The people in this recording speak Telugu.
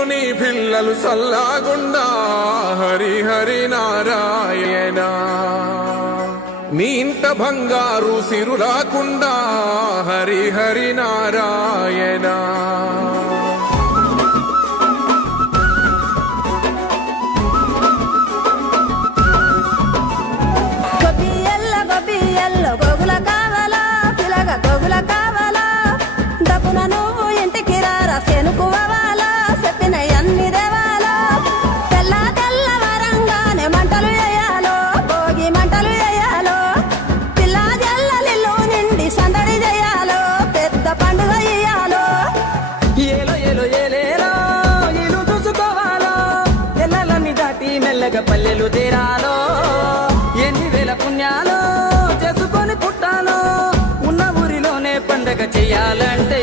నీళ్ళు నీ పిల్లలు సల్లాగుండా హరి హరి నారాయణ. నీ ఇంట బంగారు సిరులాకుండా హరి హరి నారాయణ. గోగుల కావాలా పిలగ గోగుల కావాలా డబ్బున నువ్వు ఇంటికి రారా సెనుకువాలా చెప్పిన అన్ని దేవాలా. తెల్ల తెల్ల వరంగానే మంటలు వేయాలో భోగి మంటలు వేయాలో పిల్ల జల్లలిల్లు నిండి సందడి చేయాలో పెద్ద పండుగ ఇయ్యాలో. ఏలో ఏలో ఏలేలో ఇల్లు చూసుకోవాలో ఎల్లలన్నీ దాటి మెల్లగా పల్లెలు తీరాలో. ఎన్ని వేల పుణ్యాలో చేసుకొని పుట్టాలో ఉన్న ఊరిలోనే పండగ చెయ్యాలంటే